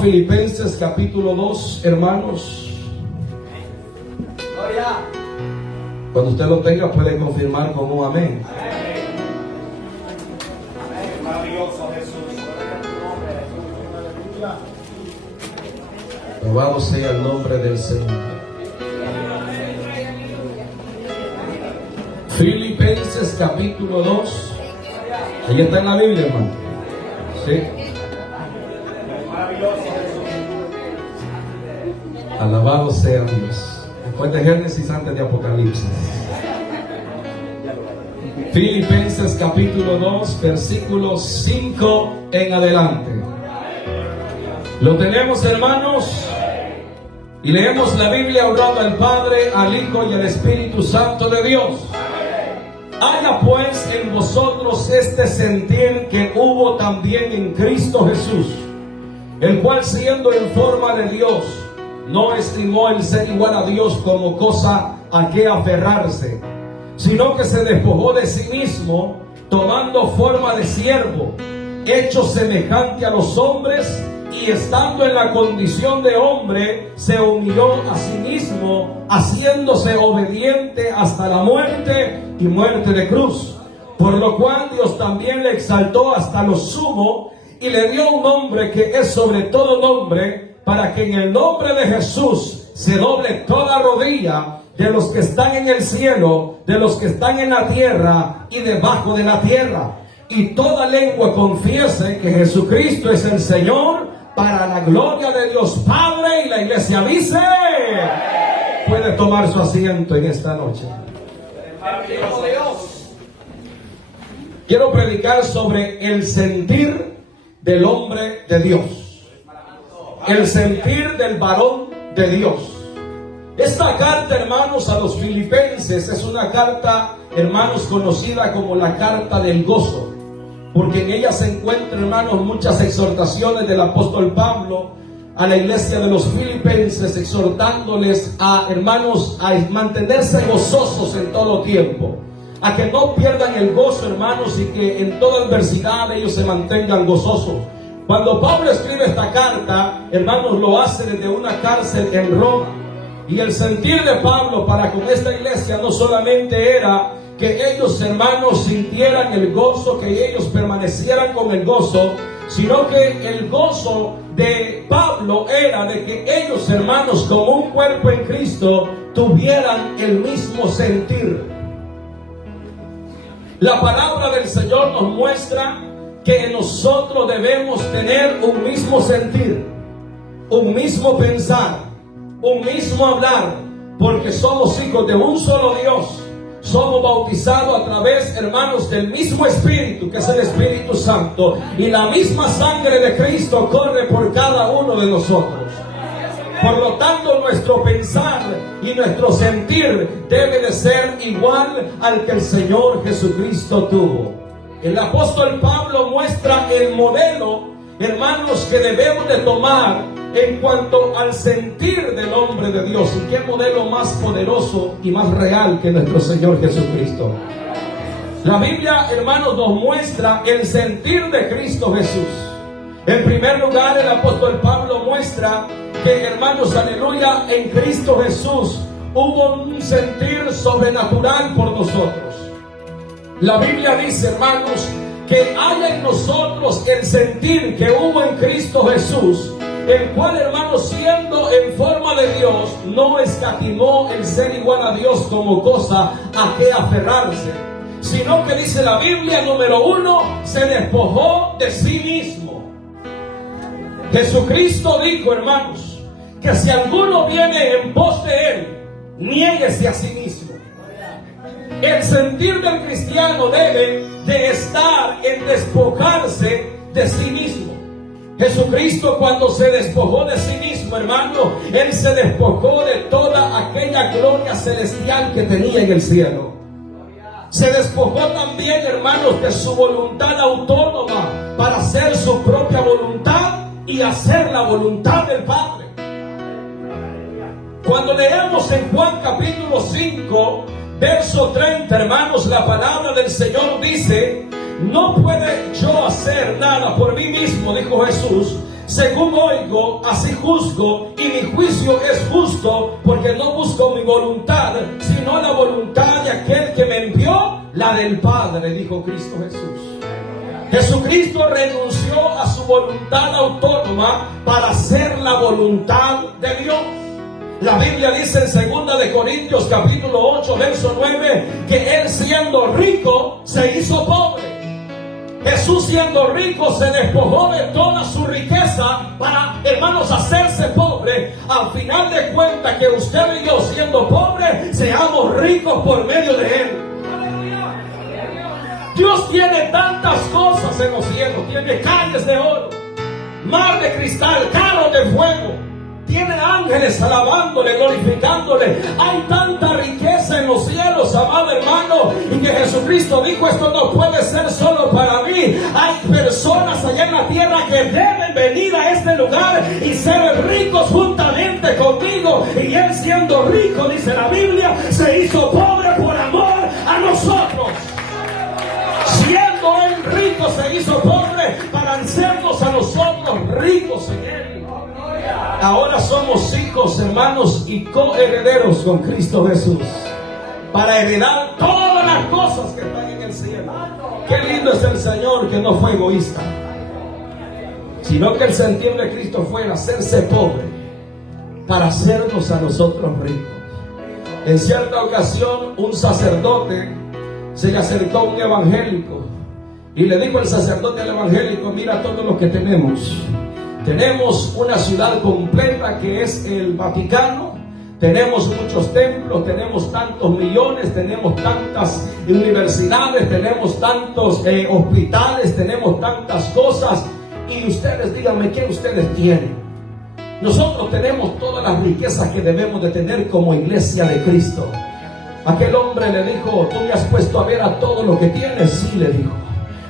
Filipenses capítulo 2, hermanos. Cuando usted lo tenga puede confirmar con un amén. Maravilloso Jesús. Alabado sea el nombre del Señor. Filipenses capítulo 2. Ahí está en la Biblia, hermano. Sí. Maravilloso Jesús. Alabado sea Dios. Después de Génesis, antes de Apocalipsis. Filipenses capítulo 2, versículos 5 en adelante. Lo tenemos, hermanos, y leemos la Biblia orando al Padre, al Hijo y al Espíritu Santo de Dios. Haya pues en vosotros este sentir que hubo también en Cristo Jesús, el cual siendo en forma de Dios, no estimó el ser igual a Dios como cosa a que aferrarse, sino que se despojó de sí mismo, tomando forma de siervo, hecho semejante a los hombres, y estando en la condición de hombre, se humilló a sí mismo, haciéndose obediente hasta la muerte y muerte de cruz. Por lo cual Dios también le exaltó hasta lo sumo, y le dio un nombre que es sobre todo nombre, para que en el nombre de Jesús se doble toda rodilla, de los que están en el cielo, de los que están en la tierra y debajo de la tierra, y toda lengua confiese que Jesucristo es el Señor, para la gloria de Dios Padre. Y la iglesia dice: puede tomar su asiento en esta noche. Quiero predicar sobre el sentir del hombre de Dios, el sentir del varón de Dios. Esta carta, hermanos, a los filipenses es una carta, hermanos, conocida como la carta del gozo, porque en ella se encuentran, hermanos, muchas exhortaciones del apóstol Pablo a la iglesia de los filipenses, exhortándoles a, hermanos, a mantenerse gozosos en todo tiempo, a que no pierdan el gozo, hermanos, y que en toda adversidad ellos se mantengan gozosos. Cuando Pablo escribe esta carta, hermanos, lo hace desde una cárcel en Roma. Y el sentir de Pablo para con esta iglesia no solamente era que ellos, hermanos, sintieran el gozo, que ellos permanecieran con el gozo, sino que el gozo de Pablo era de que ellos, hermanos, como un cuerpo en Cristo, tuvieran el mismo sentir. La palabra del Señor nos muestra que nosotros debemos tener un mismo sentir, un mismo pensar, un mismo hablar, porque somos hijos de un solo Dios. Somos bautizados a través, hermanos, del mismo Espíritu, que es el Espíritu Santo, y la misma sangre de Cristo corre por cada uno de nosotros. Por lo tanto, nuestro pensar y nuestro sentir debe de ser igual al que el Señor Jesucristo tuvo. El apóstol Pablo muestra el modelo, hermanos, que debemos de tomar en cuanto al sentir del hombre de Dios. ¿Y qué modelo más poderoso y más real que nuestro Señor Jesucristo? La Biblia, hermanos, nos muestra el sentir de Cristo Jesús. En primer lugar, el apóstol Pablo muestra que, hermanos, aleluya, en Cristo Jesús hubo un sentir sobrenatural por nosotros. La Biblia dice, hermanos, que hay en nosotros el sentir que hubo en Cristo Jesús, el cual, hermanos, siendo en forma de Dios, no escatimó el ser igual a Dios como cosa a que aferrarse, sino que dice la Biblia, número 1, se despojó de sí mismo. Jesucristo dijo, hermanos, que si alguno viene en pos de Él, niéguese a sí mismo. El sentir del cristiano debe de estar en despojarse de sí mismo. Jesucristo, cuando se despojó de sí mismo, hermano, Él se despojó de toda aquella gloria celestial que tenía en el cielo. Se despojó también, hermanos, de su voluntad autónoma para hacer su propia voluntad y hacer la voluntad del Padre. Cuando leemos en Juan capítulo 5, verso 30, hermanos, la palabra del Señor dice: no puede yo hacer nada por mí mismo, dijo Jesús, Según oigo, así juzgo, y mi juicio es justo, porque no busco mi voluntad, sino la voluntad de aquel que me envió, la del Padre, dijo Cristo Jesús. Jesucristo renunció a su voluntad autónoma para hacer la voluntad de Dios. La Biblia dice en 2 de Corintios capítulo 8 verso 9 que Él siendo rico se hizo pobre. Jesús siendo rico se despojó de toda su riqueza para, hermanos, hacerse pobre. Al final de cuentas que usted y yo siendo pobres seamos ricos por medio de Él. Dios tiene tantas cosas en los cielos. Tiene calles de oro, mar de cristal, carros de fuego. Tiene ángeles alabándole, glorificándole. Hay tanta riqueza en los cielos, amado hermano. Y que Jesucristo dijo, esto no puede ser solo para mí. Hay personas allá en la tierra que deben venir a este lugar y ser ricos juntamente conmigo. Y Él siendo rico, dice la Biblia, se hizo pobre por amor a nosotros. Siendo Él rico, se hizo pobre para hacernos a nosotros ricos en Él. Ahora somos hijos, hermanos, y coherederos con Cristo Jesús, para heredar todas las cosas que están en el cielo. Qué lindo es el Señor, que no fue egoísta, sino que el sentir de Cristo fue hacerse pobre para hacernos a nosotros ricos. En cierta ocasión, un sacerdote se le acercó a un evangélico y le dijo el sacerdote al evangélico: mira todo lo que tenemos. Tenemos una ciudad completa que es el Vaticano, tenemos muchos templos, tenemos tantos millones, tenemos tantas universidades, tenemos tantos hospitales, tenemos tantas cosas. Y ustedes, díganme, ¿qué ustedes tienen? Nosotros tenemos todas las riquezas que debemos de tener como iglesia de Cristo. Aquel hombre le dijo: ¿tú me has puesto a ver a todo lo que tienes? Sí, le dijo.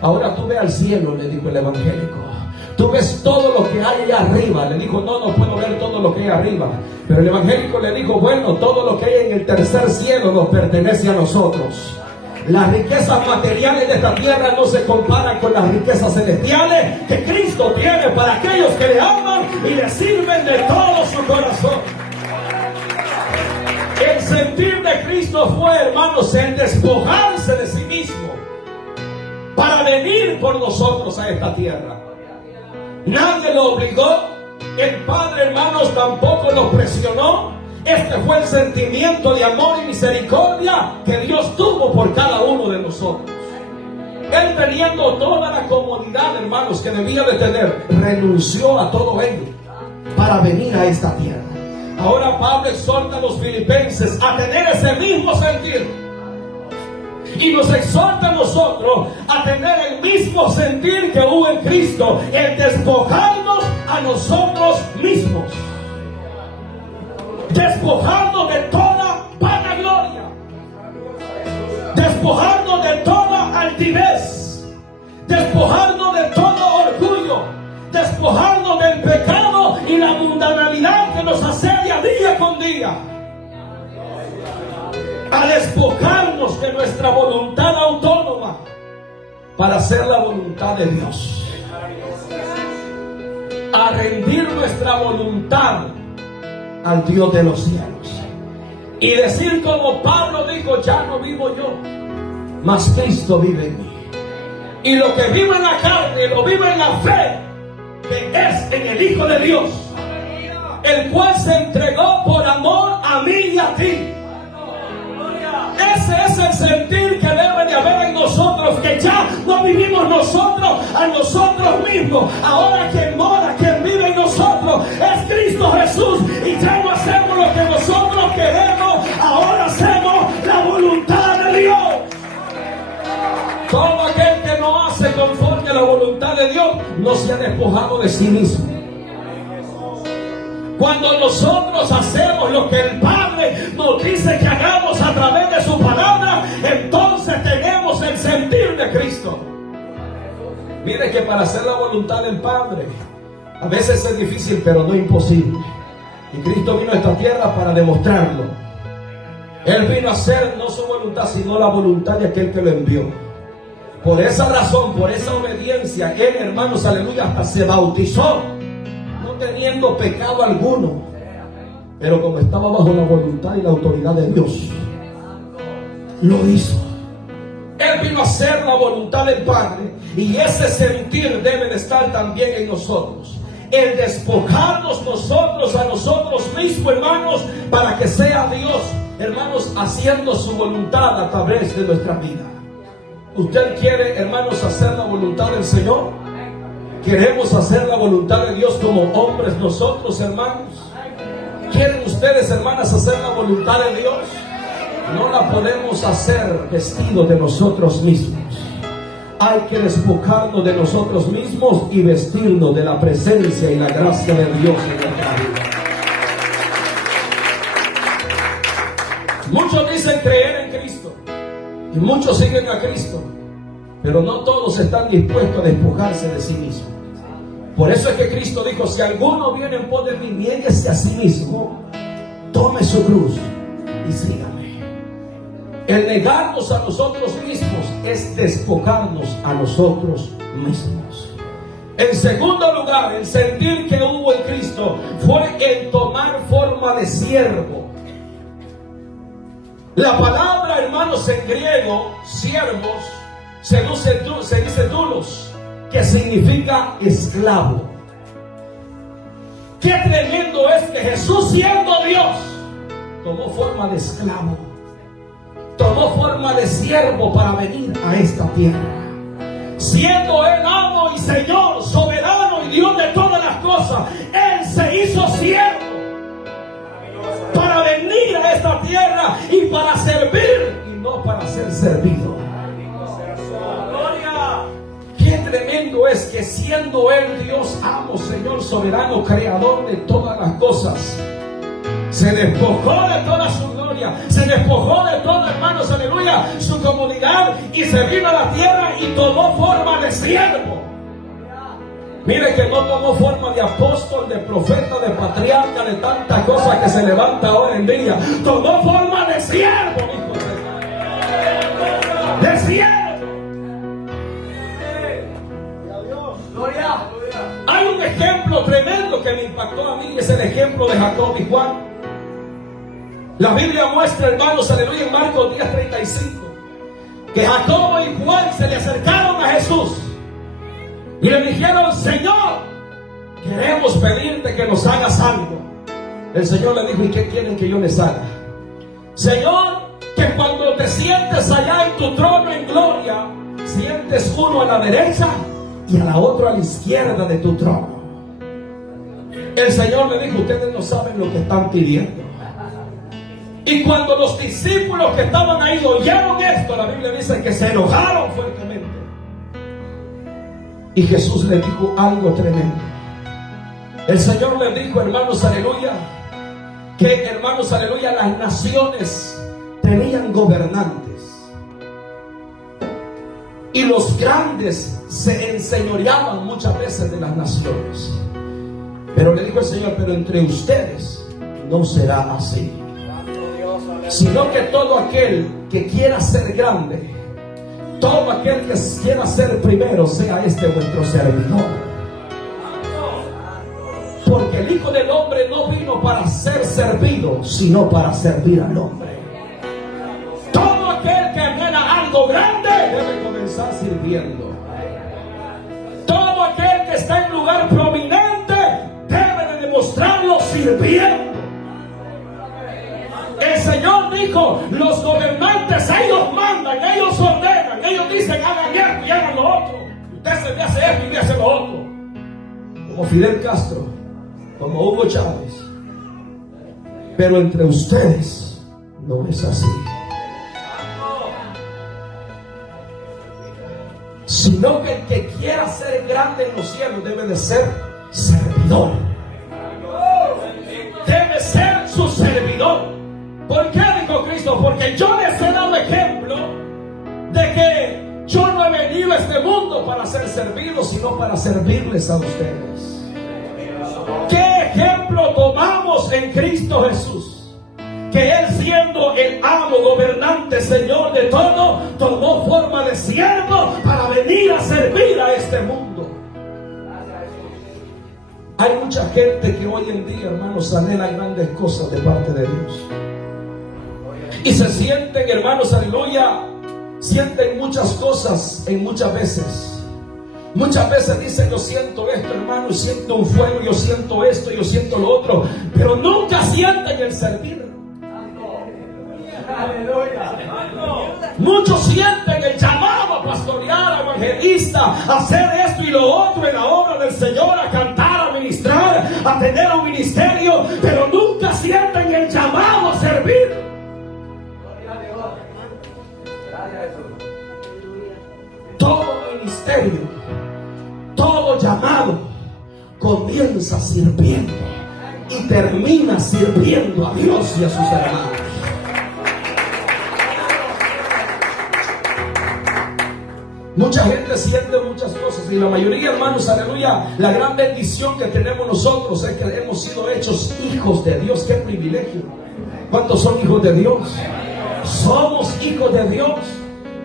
Ahora tú ve al cielo, le dijo el evangélico. Tú ves todo lo que hay allá arriba. Le dijo: no puedo ver todo lo que hay arriba. Pero el evangélico le dijo: bueno, todo lo que hay en el tercer cielo nos pertenece a nosotros. Las riquezas materiales de esta tierra no se comparan con las riquezas celestiales que Cristo tiene para aquellos que le aman y le sirven de todo su corazón. El sentir de Cristo fue, hermanos, el despojarse de sí mismo para venir por nosotros a esta tierra. Nadie lo obligó. El Padre, hermanos, tampoco lo presionó. Este fue el sentimiento de amor y misericordia que Dios tuvo por cada uno de nosotros. Él, teniendo toda la comodidad, hermanos, que debía de tener, renunció a todo ello para venir a esta tierra. Ahora Pablo exhorta a los filipenses a tener ese mismo sentir. Y nos exhorta a nosotros a tener el mismo sentir que hubo en Cristo, el despojarnos a nosotros mismos, despojarnos de toda vanagloria, despojarnos de toda altivez, despojarnos de todo orgullo, despojarnos del pecado y la mundanalidad que nos asedia día con día, a despojarnos de nuestra voluntad autónoma para hacer la voluntad de Dios, a rendir nuestra voluntad al Dios de los cielos y decir como Pablo dijo: ya no vivo yo, mas Cristo vive en mí, y lo que vivo en la carne lo vivo en la fe que es en el Hijo de Dios, el cual se entregó por amor a mí y a ti. Ese es el sentir que debe de haber en nosotros, que ya no vivimos nosotros a nosotros mismos. Ahora quien mora, quien vive en nosotros es Cristo Jesús, y ya no hacemos lo que nosotros queremos, ahora hacemos la voluntad de Dios. Todo aquel que no hace conforme a la voluntad de Dios no se ha despojado de sí mismo. Cuando nosotros hacemos lo que el Padre nos dice que hagamos a través de su palabra, entonces tenemos el sentir de Cristo. Mire que para hacer la voluntad del Padre a veces es difícil, pero no imposible. Y Cristo vino a esta tierra para demostrarlo. Él vino a hacer no su voluntad, sino la voluntad de aquel que lo envió. Por esa razón, por esa obediencia, Él, hermanos, aleluya, hasta se bautizó teniendo pecado alguno, pero como estaba bajo la voluntad y la autoridad de Dios, lo hizo. Él vino a hacer la voluntad del Padre, y ese sentir debe de estar también en nosotros. El despojarnos nosotros a nosotros mismos, hermanos, para que sea Dios, hermanos, haciendo su voluntad a través de nuestra vida. ¿Usted quiere, hermanos, hacer la voluntad del Señor? ¿Queremos hacer la voluntad de Dios como hombres nosotros, hermanos? ¿Quieren ustedes, hermanas, hacer la voluntad de Dios? No la podemos hacer vestidos de nosotros mismos. Hay que despojarnos de nosotros mismos y vestirnos de la presencia y la gracia de Dios en nuestra vida. Muchos dicen creer en Cristo y muchos siguen a Cristo, pero no todos están dispuestos a despojarse de sí mismos. Por eso es que Cristo dijo: si alguno viene en pos de mí, niéguese a sí mismo, tome su cruz y sígame. El negarnos a nosotros mismos es despojarnos a nosotros mismos. En segundo lugar, el sentir que hubo en Cristo fue el tomar forma de siervo. La palabra, hermanos, en griego, siervos, se dice doulos, que significa esclavo. Qué tremendo es que Jesús, siendo Dios, tomó forma de esclavo, tomó forma de siervo para venir a esta tierra. Siendo Él amo y Señor, soberano y Dios de todas las cosas, Él se hizo siervo para venir a esta tierra y para servir y no para ser servido. Qué tremendo es que siendo Él Dios amo, Señor, soberano, creador de todas las cosas, se despojó de toda su gloria, se despojó de todo, hermanos, aleluya, su comunidad, y se vino a la tierra y tomó forma de siervo. Mire que no tomó forma de apóstol, de profeta, de patriarca, de tantas cosas que se levanta ahora en día. Tomó forma de siervo, hijo de siervo. Hay un ejemplo tremendo que me impactó a mí, es el ejemplo de Jacob y Juan. La Biblia muestra, hermanos, aleluya, en Marcos 10:35, que Jacobo y Juan se le acercaron a Jesús y le dijeron: Señor, queremos pedirte que nos hagas algo. El Señor le dijo: ¿y qué quieren que yo les haga? Señor, que cuando te sientes allá en tu trono en gloria, sientes uno a la derecha y a la otra a la izquierda de tu trono. El Señor le dijo: ustedes no saben lo que están pidiendo. Y cuando los discípulos que estaban ahí oyeron esto, la Biblia dice que se enojaron fuertemente. Y Jesús le dijo algo tremendo. El Señor le dijo, hermanos, aleluya, que, hermanos, aleluya, las naciones tenían gobernantes y los grandes se enseñoreaban muchas veces de las naciones. Pero le dijo el Señor: pero entre ustedes no será así, sino que todo aquel que quiera ser grande, todo aquel que quiera ser primero, sea vuestro servidor. Porque el Hijo del Hombre no vino para ser servido, sino para servir al hombre. Todo aquel que anhela algo grande debe comenzar sirviendo. Todo aquel que está en lugar prominente debe de demostrarlo sirviendo. El Señor dijo: los gobernantes, ellos mandan, ellos ordenan, ellos dicen: hagan esto y hagan lo otro. Usted se me hace esto y me hace lo otro. Como Fidel Castro, como Hugo Chávez. Pero entre ustedes no es así, sino que el que quiera ser grande en los cielos debe de ser servidor. Debe ser su servidor. ¿Por qué dijo Cristo? Porque yo les he dado ejemplo de que yo no he venido a este mundo para ser servido, sino para servirles a ustedes. ¿Qué ejemplo tomamos en Cristo Jesús? Que Él, siendo el amo, gobernante, Señor de todo, tomó forma de siervo para venir a servir a este mundo. Hay mucha gente que hoy en día, hermanos, anhela grandes cosas de parte de Dios. Y se sienten, hermanos, aleluya, sienten muchas cosas en muchas veces. Muchas veces dicen, yo siento esto, hermano, siento un fuego, yo siento esto, yo siento lo otro, pero nunca sienten el servir. Muchos sienten el llamado a pastorear, a evangelista, a hacer esto y lo otro en la obra del Señor, a cantar, a ministrar, a tener un ministerio, pero nunca sienten el llamado a servir. Todo ministerio, todo llamado comienza sirviendo y termina sirviendo a Dios y a sus hermanos. Mucha gente siente muchas cosas y la mayoría, hermanos, aleluya, la gran bendición que tenemos nosotros es que hemos sido hechos hijos de Dios. ¡Qué privilegio! ¿Cuántos son hijos de Dios? Somos hijos de Dios,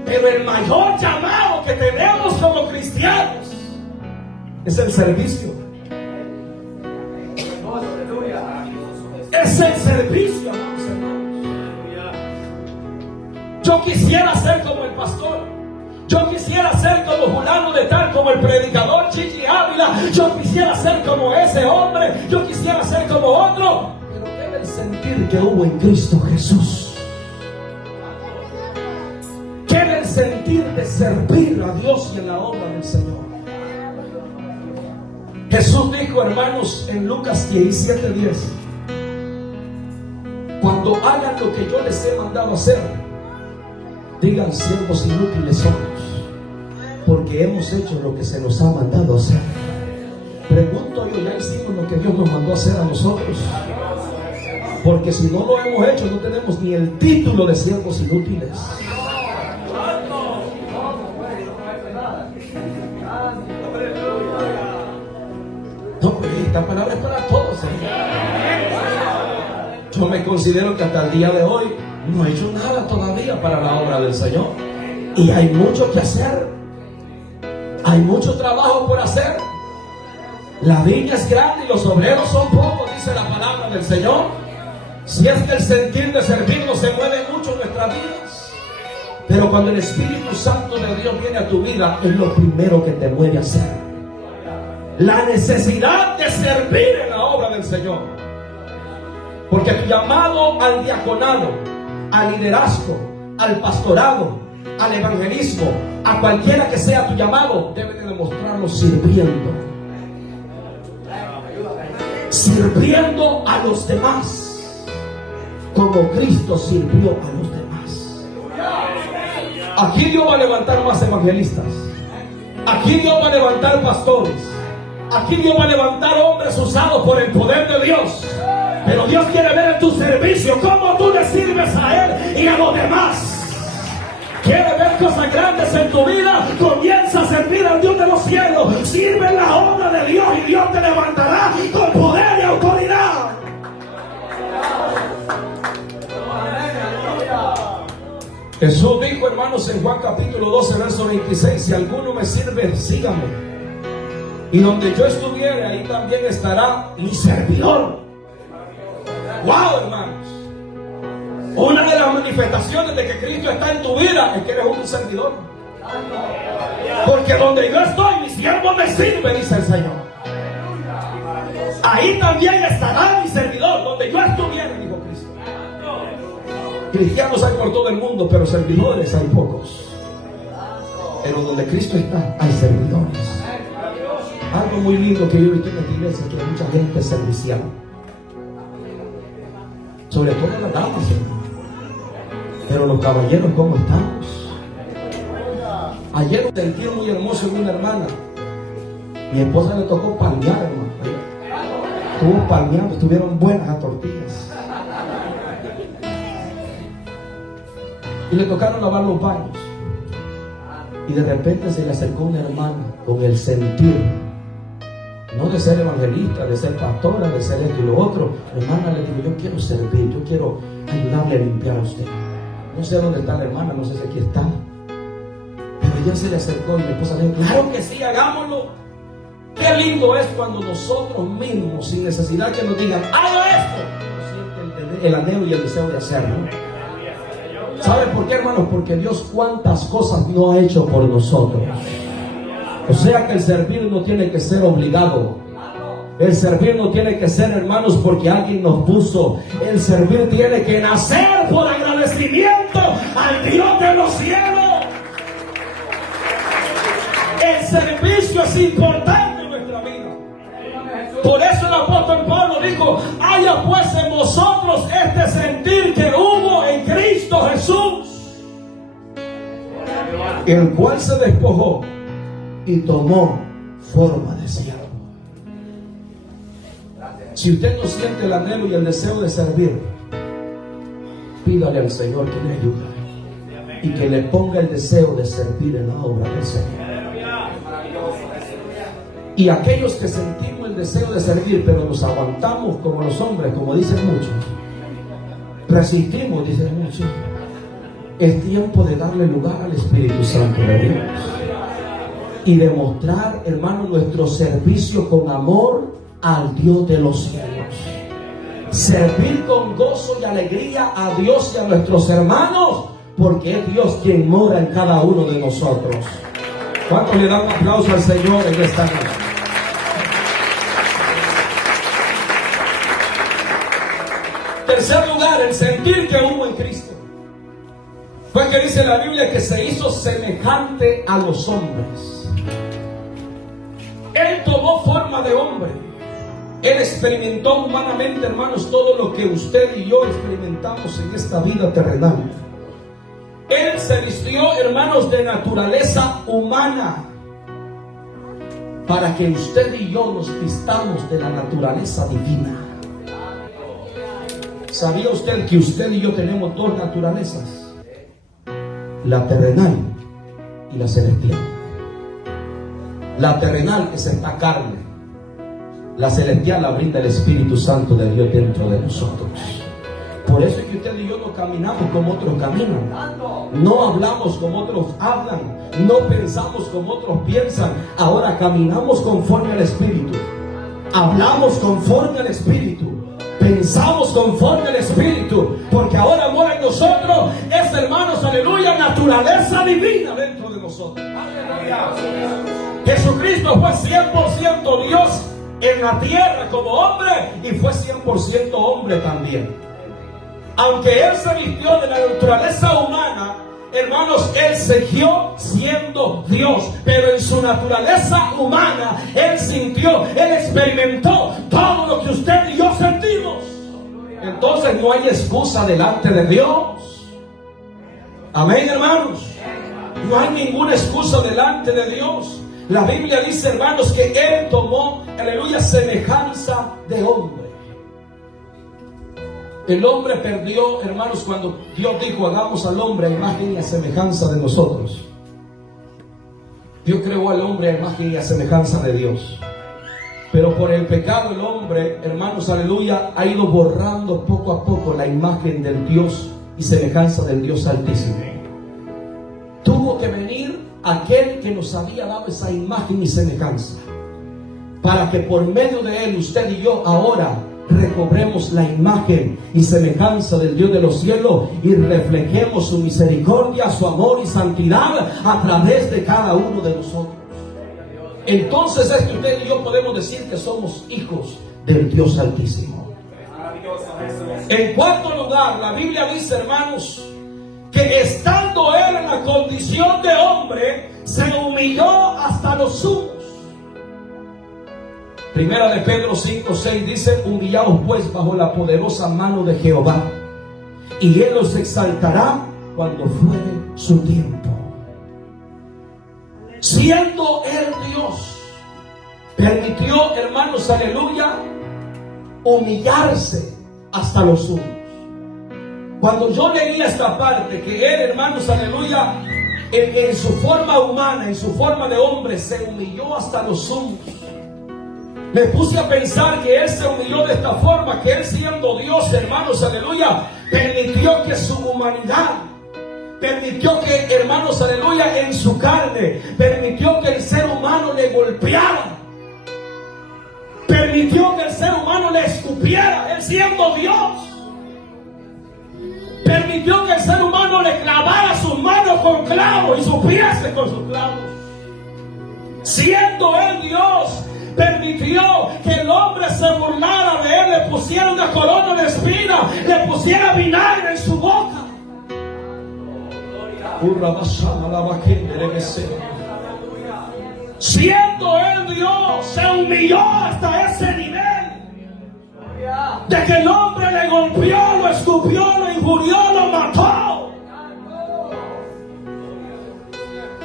pero el mayor llamado que tenemos como cristianos es el servicio. Es el servicio, amados hermanos. Yo quisiera ser como el pastor. Yo quisiera ser como fulano de tal, como el predicador Chichi Ávila. Yo quisiera ser como ese hombre. Yo quisiera ser como otro. Pero debe el sentir que hubo en Cristo Jesús. Quiere el sentir de servir a Dios y en la obra del Señor. Jesús dijo, hermanos, en Lucas 17:10, cuando hagan lo que yo les he mandado hacer, digan, siervos inútiles somos, porque hemos hecho lo que se nos ha mandado hacer. Pregunto yo, ¿ya hicimos lo que Dios nos mandó hacer a nosotros? Porque si no lo hemos hecho, no tenemos ni el título de siervos inútiles. No, esta palabra es para todos, Yo me considero que hasta el día de hoy no he hecho nada todavía para la obra del Señor. Y hay mucho que hacer. Hay mucho trabajo por hacer. La viña es grande y los obreros son pocos, dice la palabra del Señor. Si es que el sentir de servirnos se mueve mucho en nuestras vidas. Pero cuando el Espíritu Santo de Dios viene a tu vida, es lo primero que te mueve a hacer. La necesidad de servir en la obra del Señor. Porque tu llamado al diaconado, al liderazgo, al pastorado, al evangelismo, a cualquiera que sea tu llamado, debe de demostrarlo sirviendo. Sirviendo a los demás, como Cristo sirvió a los demás. Aquí Dios va a levantar más evangelistas. Aquí Dios va a levantar pastores. Aquí Dios va a levantar hombres usados por el poder de Dios. Pero Dios quiere ver en tu servicio cómo tú le sirves a Él y a los demás. Quiere ver cosas grandes en tu vida. Comienza a servir al Dios de los cielos. Sirve en la obra de Dios y Dios te levantará con poder y autoridad. Jesús dijo, hermanos, en Juan capítulo 12, verso 26, si alguno me sirve, sígame. Y donde yo estuviere, ahí también estará mi servidor. ¡Wow, hermanos! Una de las manifestaciones de que Cristo está en tu vida es que eres un servidor. Porque donde yo estoy, mi siervo me sirve, dice el Señor. Ahí también estará mi servidor. Donde yo estuviera, dijo Cristo. Cristianos hay por todo el mundo, pero servidores hay pocos. Pero donde Cristo está, hay servidores. Algo muy lindo que yo he visto en esta iglesia es que hay mucha gente servicial. Sobre todo las damas, pero los caballeros, ¿cómo estamos? Ayer me sentí muy hermoso en una hermana. Mi esposa le tocó palmear, hermano. Estuvo palmeando, estuvieron buenas las tortillas. Y le tocaron lavar los baños. Y de repente se le acercó una hermana con el sentir, no de ser evangelista, de ser pastora, de ser esto y lo otro. Hermana, le digo, yo quiero servir, yo quiero ayudarle a limpiar a usted. No sé dónde está la hermana, no sé si aquí está. Pero ella se le acercó y mi esposa le dijo, claro que sí, hagámoslo. Qué lindo es cuando nosotros mismos, sin necesidad que nos digan, haga esto, sienten el anhelo y el deseo de hacerlo. ¿Sabe por qué, hermanos? Porque Dios cuántas cosas no ha hecho por nosotros. O sea que el servir no tiene que ser obligado. El servir no tiene que ser, hermanos, porque alguien nos puso. El servir tiene que nacer por agradecimiento al Dios de los cielos. El servicio es importante en nuestra vida. Por eso el apóstol Pablo dijo, haya pues en vosotros este sentir que hubo en Cristo Jesús, el cual se despojó y tomó forma de siervo. Si usted no siente el anhelo y el deseo de servir, pídale al Señor que le ayude y que le ponga el deseo de servir en la obra del Señor. Y aquellos que sentimos el deseo de servir, pero nos aguantamos como los hombres, como dicen muchos, resistimos, dicen muchos, es tiempo de darle lugar al Espíritu Santo de Dios y demostrar, hermano, nuestro servicio con amor al Dios de los cielos. Servir con gozo y alegría a Dios y a nuestros hermanos, porque es Dios quien mora en cada uno de nosotros. ¿Cuántos le dan un aplauso al Señor en esta noche? Tercer lugar, el sentir que hubo en Cristo. Fue que dice la Biblia que se hizo semejante a los hombres. Él tomó forma de hombre. Él experimentó humanamente, hermanos, todo lo que usted y yo experimentamos en esta vida terrenal. Él se vistió, hermanos, de naturaleza humana para que usted y yo nos vistamos de la naturaleza divina. ¿Sabía usted que usted y yo tenemos dos naturalezas? La terrenal y la celestial. La terrenal es esta carne. La celestial la brinda el Espíritu Santo de Dios dentro de nosotros. Por eso es que usted y yo no caminamos como otros caminan. No hablamos como otros hablan. No pensamos como otros piensan. Ahora caminamos conforme al Espíritu. Hablamos conforme al Espíritu. Pensamos conforme al Espíritu. Porque ahora mora en nosotros. Es, hermanos, aleluya, naturaleza divina dentro de nosotros. Jesucristo fue 100% Dios en la tierra como hombre y fue 100% hombre también. Aunque Él se vistió de la naturaleza humana, hermanos, Él siguió siendo Dios. Pero en su naturaleza humana, Él sintió, Él experimentó todo lo que usted y yo sentimos. Entonces no hay excusa delante de Dios. Amén, hermanos. No hay ninguna excusa delante de Dios. La Biblia dice, hermanos, que Él tomó, aleluya, semejanza de hombre. El hombre perdió, hermanos, cuando Dios dijo, hagamos al hombre a imagen y a semejanza de nosotros. Dios creó al hombre a imagen y a semejanza de Dios. Pero por el pecado el hombre, hermanos, aleluya, ha ido borrando poco a poco la imagen del Dios y semejanza del Dios Altísimo. Tuvo que venir aquel que nos había dado esa imagen y semejanza, para que por medio de Él, usted y yo ahora recobremos la imagen y semejanza del Dios de los cielos y reflejemos su misericordia, su amor y santidad a través de cada uno de nosotros. Entonces es que usted y yo podemos decir que somos hijos del Dios Altísimo. En cuarto lugar, la Biblia dice, hermanos, que estando Él en la condición de hombre, se humilló hasta los sumos. Primera de Pedro 5:6 dice, humillaos pues bajo la poderosa mano de Jehová, y Él os exaltará cuando fuere su tiempo. Siendo Él Dios, permitió, hermanos, aleluya, humillarse hasta los sumos. Cuando yo leía esta parte, que Él, hermanos, aleluya, en su forma humana, en su forma de hombre, se humilló hasta los sumos, me puse a pensar que Él se humilló de esta forma, que Él siendo Dios, hermanos, aleluya, permitió que su humanidad, permitió que, hermanos, aleluya, en su carne, permitió que el ser humano le golpeara, Permitió que el ser humano le escupiera, él siendo Dios. Permitió que el ser humano le clavara sus manos con clavos y sus pies con sus clavos. Siendo él Dios, permitió que el hombre se burlara de él, le pusiera una corona de espinas, le pusiera vinagre en su boca. Siendo él Dios, se humilló hasta ese nivel de que el hombre le golpeó, lo escupió, lo injurió, lo mató.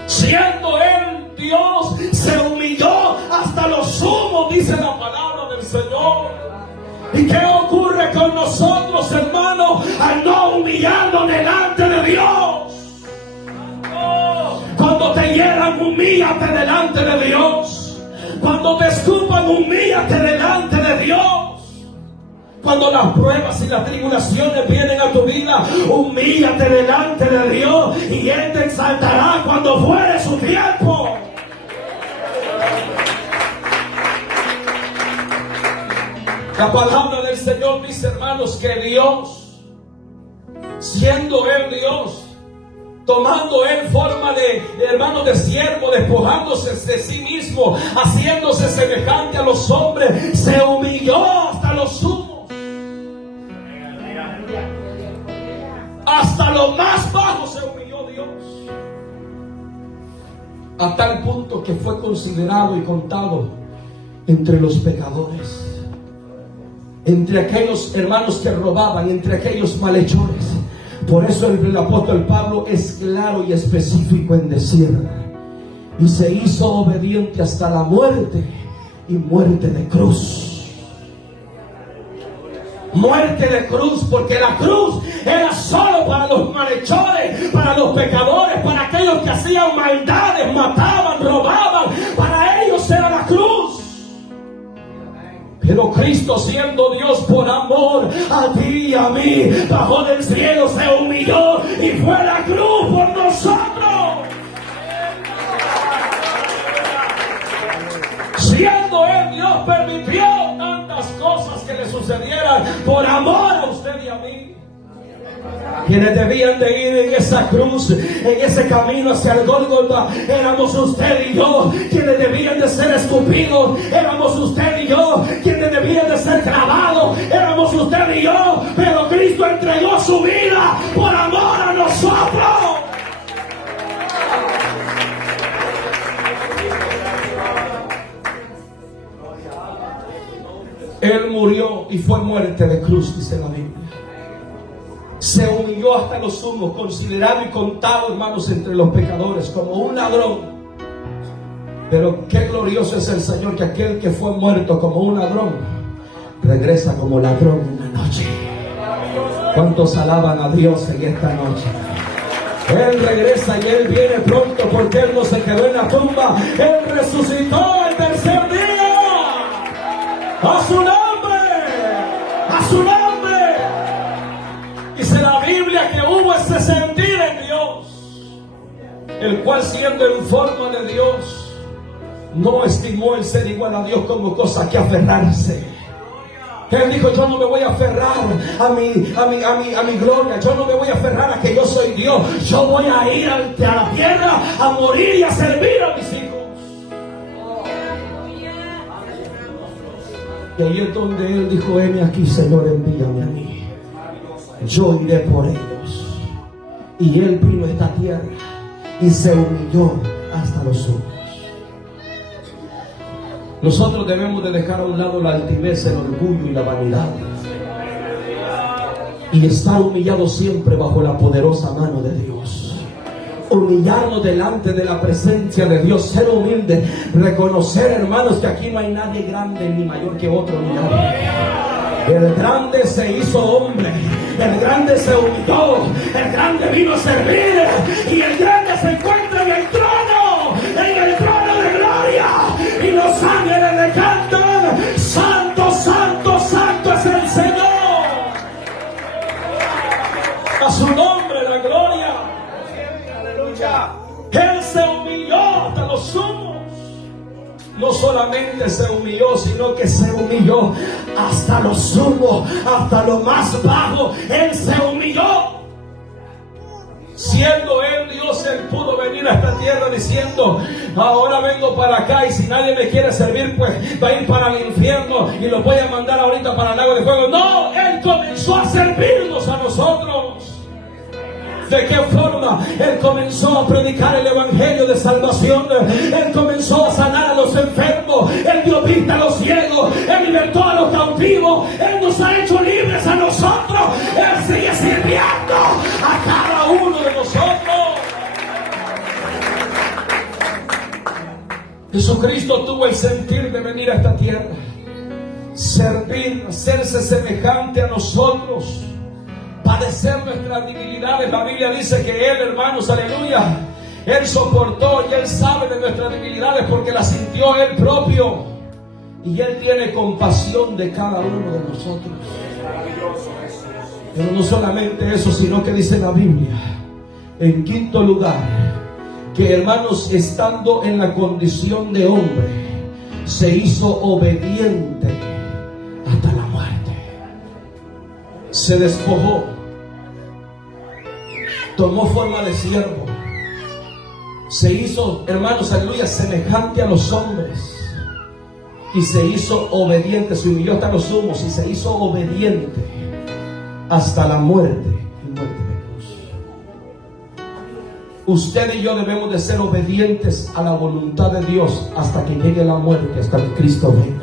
Siendo él Dios, se humilló hasta lo sumo, dice la palabra del Señor. ¿Y qué ocurre con nosotros, hermanos, al no humillarnos delante de Dios? Cuando te hieran, humíllate delante de Dios. Cuando te escupan, humíllate delante de Dios. Cuando las pruebas y las tribulaciones vienen a tu vida, humíllate delante de Dios y Él te exaltará cuando fuere su tiempo. La palabra del Señor, mis hermanos, que Dios, siendo Él Dios, tomando Él forma de hermano de siervo, despojándose de sí mismo, haciéndose semejante a los hombres, se humilló hasta lo sumo. Hasta lo más bajo se humilló Dios. A tal punto que fue considerado y contado entre los pecadores. Entre aquellos hermanos que robaban, entre aquellos malhechores. Por eso el apóstol Pablo es claro y específico en decir: y se hizo obediente hasta la muerte, y muerte de cruz. Muerte de cruz, porque la cruz era solo para los malhechores, para los pecadores, para aquellos que hacían maldades, mataban, robaban. Para ellos era la cruz. Pero Cristo, siendo Dios, por amor a ti y a mí, bajó del cielo, se humilló y fue a la cruz por nosotros. Siendo Él Dios, permitió tantas cosas que le sucedieran por amor a usted y a mí. Quienes debían de ir en esa cruz, en ese camino hacia el Gólgota, éramos usted y yo. Quienes debían de ser escupidos, éramos usted y yo. Quienes debían de ser clavados, éramos usted y yo. Pero Cristo entregó su vida por amor a nosotros. Él murió y fue muerte de cruz, dice la Biblia. Se humilló hasta lo sumo, considerado y contado, hermanos, entre los pecadores, como un ladrón. Pero qué glorioso es el Señor, que aquel que fue muerto como un ladrón, regresa como ladrón en la noche. ¿Cuántos alaban a Dios en esta noche? Él regresa y Él viene pronto, porque Él no se quedó en la tumba. Él resucitó el tercer día. ¡A su nombre! ¡A su nombre! Dice la Biblia que hubo ese sentir en Dios, el cual, siendo en forma de Dios, no estimó el ser igual a Dios como cosa que aferrarse. Él dijo: yo no me voy a aferrar a mi gloria. Yo no me voy a aferrar a que yo soy Dios. Yo voy a ir a la tierra a morir y a servir a mis hijos. Y ahí es donde Él dijo: heme aquí, Señor, envíame a mí. Yo iré por ellos. Y Él vino a esta tierra y se humilló hasta los sumos. Nosotros debemos de dejar a un lado la altivez, el orgullo y la vanidad, y estar humillados siempre bajo la poderosa mano de Dios. Humillarnos delante de la presencia de Dios, ser humilde, reconocer, hermanos, que aquí no hay nadie grande ni mayor que otro, ni nadie. El grande se hizo hombre, el grande se humilló, el grande vino a servir, y el grande se encuentra en el trono de gloria, y los ángeles le cantan: santo, santo, santo es el Señor. A su nombre la gloria. Aleluya. Él se humilló hasta los sumos. solamente se humilló, sino que se humilló hasta lo sumo, hasta lo más bajo. Él se humilló. Siendo Él Dios, Él pudo venir a esta tierra diciendo: ahora vengo para acá, y si nadie me quiere servir, pues va a ir para el infierno y lo voy a mandar ahorita para el lago de fuego. No, Él comenzó a servirnos a nosotros. ¿De qué forma? Él comenzó a predicar el evangelio de salvación. Él comenzó a sanar a los enfermos. Él dio vista a los ciegos. Él libertó a los cautivos. Él nos ha hecho libres a nosotros. Él sigue sirviendo a cada uno de nosotros. Jesucristo tuvo el sentir de venir a esta tierra, servir, hacerse semejante a nosotros, padecer nuestras debilidades. La Biblia dice que Él, hermanos, aleluya, Él soportó, y Él sabe de nuestras debilidades porque las sintió Él propio, y Él tiene compasión de cada uno de nosotros. Pero no solamente eso, sino que dice la Biblia, en quinto lugar, que, hermanos, estando en la condición de hombre, se hizo obediente hasta la muerte. Se despojó, tomó forma de siervo, se hizo, hermanos, aleluya, semejante a los hombres, y se hizo obediente. Se humilló hasta los sumos y se hizo obediente hasta la muerte, y muerte de cruz. Usted y yo debemos de ser obedientes a la voluntad de Dios hasta que llegue la muerte, hasta que Cristo venga.